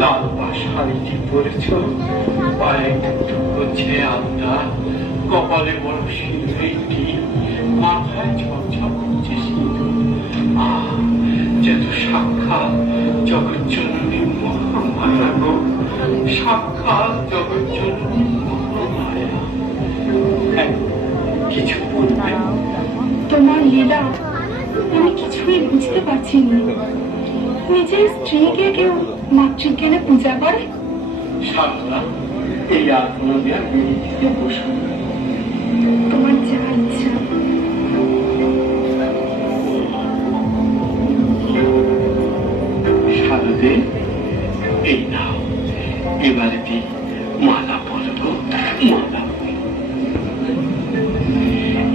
লাল শাড়িটি পরেছ পায়ে টুকটুক করছে আলতা কপালে বড় সিঁদুরের মাথায় ঝকঝক করছে সিঁদুর সাক্ষাৎ জগৎ জননী মহামায়া গো সাক্ষাৎ জগৎ জননী মহামায়া কিছু বলবেন তোমার লীলা, আমি কিছুই বুঝতে পারছি না। নিজের স্ত্রীকে কেউ মাতৃজ্ঞানে পূজা করে? সারদা এই আত্মনদিয়া বেরিয়ে বসুন তোমার যা ইচ্ছা। এই নাও এবারেটি মালা পরব মালা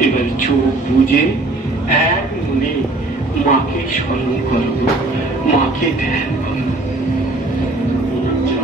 এবারে চোখ বুঝে এক মনে মাকে স্মরণ করব মাকে ধ্যান করব।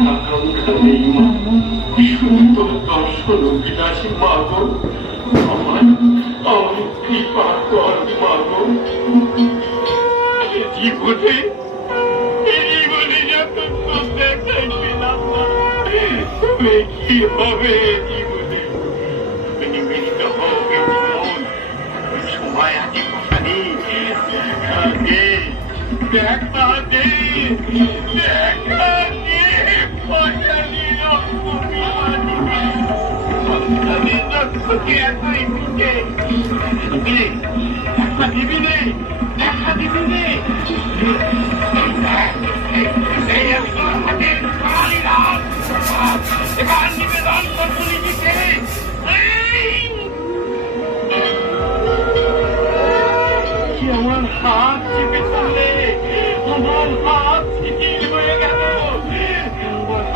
দাও ভোজন দাও ভোজন দাও যে আখে ঝরিলে মা কৃপাময়ী মা কিছুতেই আকাঙ্ক্ষা নেই মা দর্শন বিলাসী মাগো আমার আমার কৃপা কর মাগো জীবনে জীবনে যত তবে কি হবে সময় আছে কোথানি দেখা দে দেখা দে দেখা দেখা দিবি নে দেখা দিবি নে সেই আমি তোর হাতে খালি রাত নিবেদন করব নিজেকে আমার হাত চেপে আমার হাত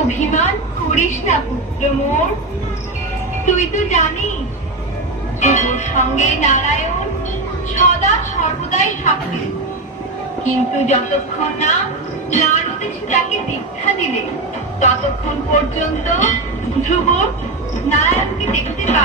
অভিমান করিস না, পুত্র মোর। তুই তো তোর সঙ্গে নারায়ণ সদা সর্বদাই থাকে কিন্তু যতক্ষণ না প্রাণ উদ্দেশ্যে তাকে দীক্ষা দিলে, ততক্ষণ পর্যন্ত ধ্রুব নারায়ণকে দেখতে পাই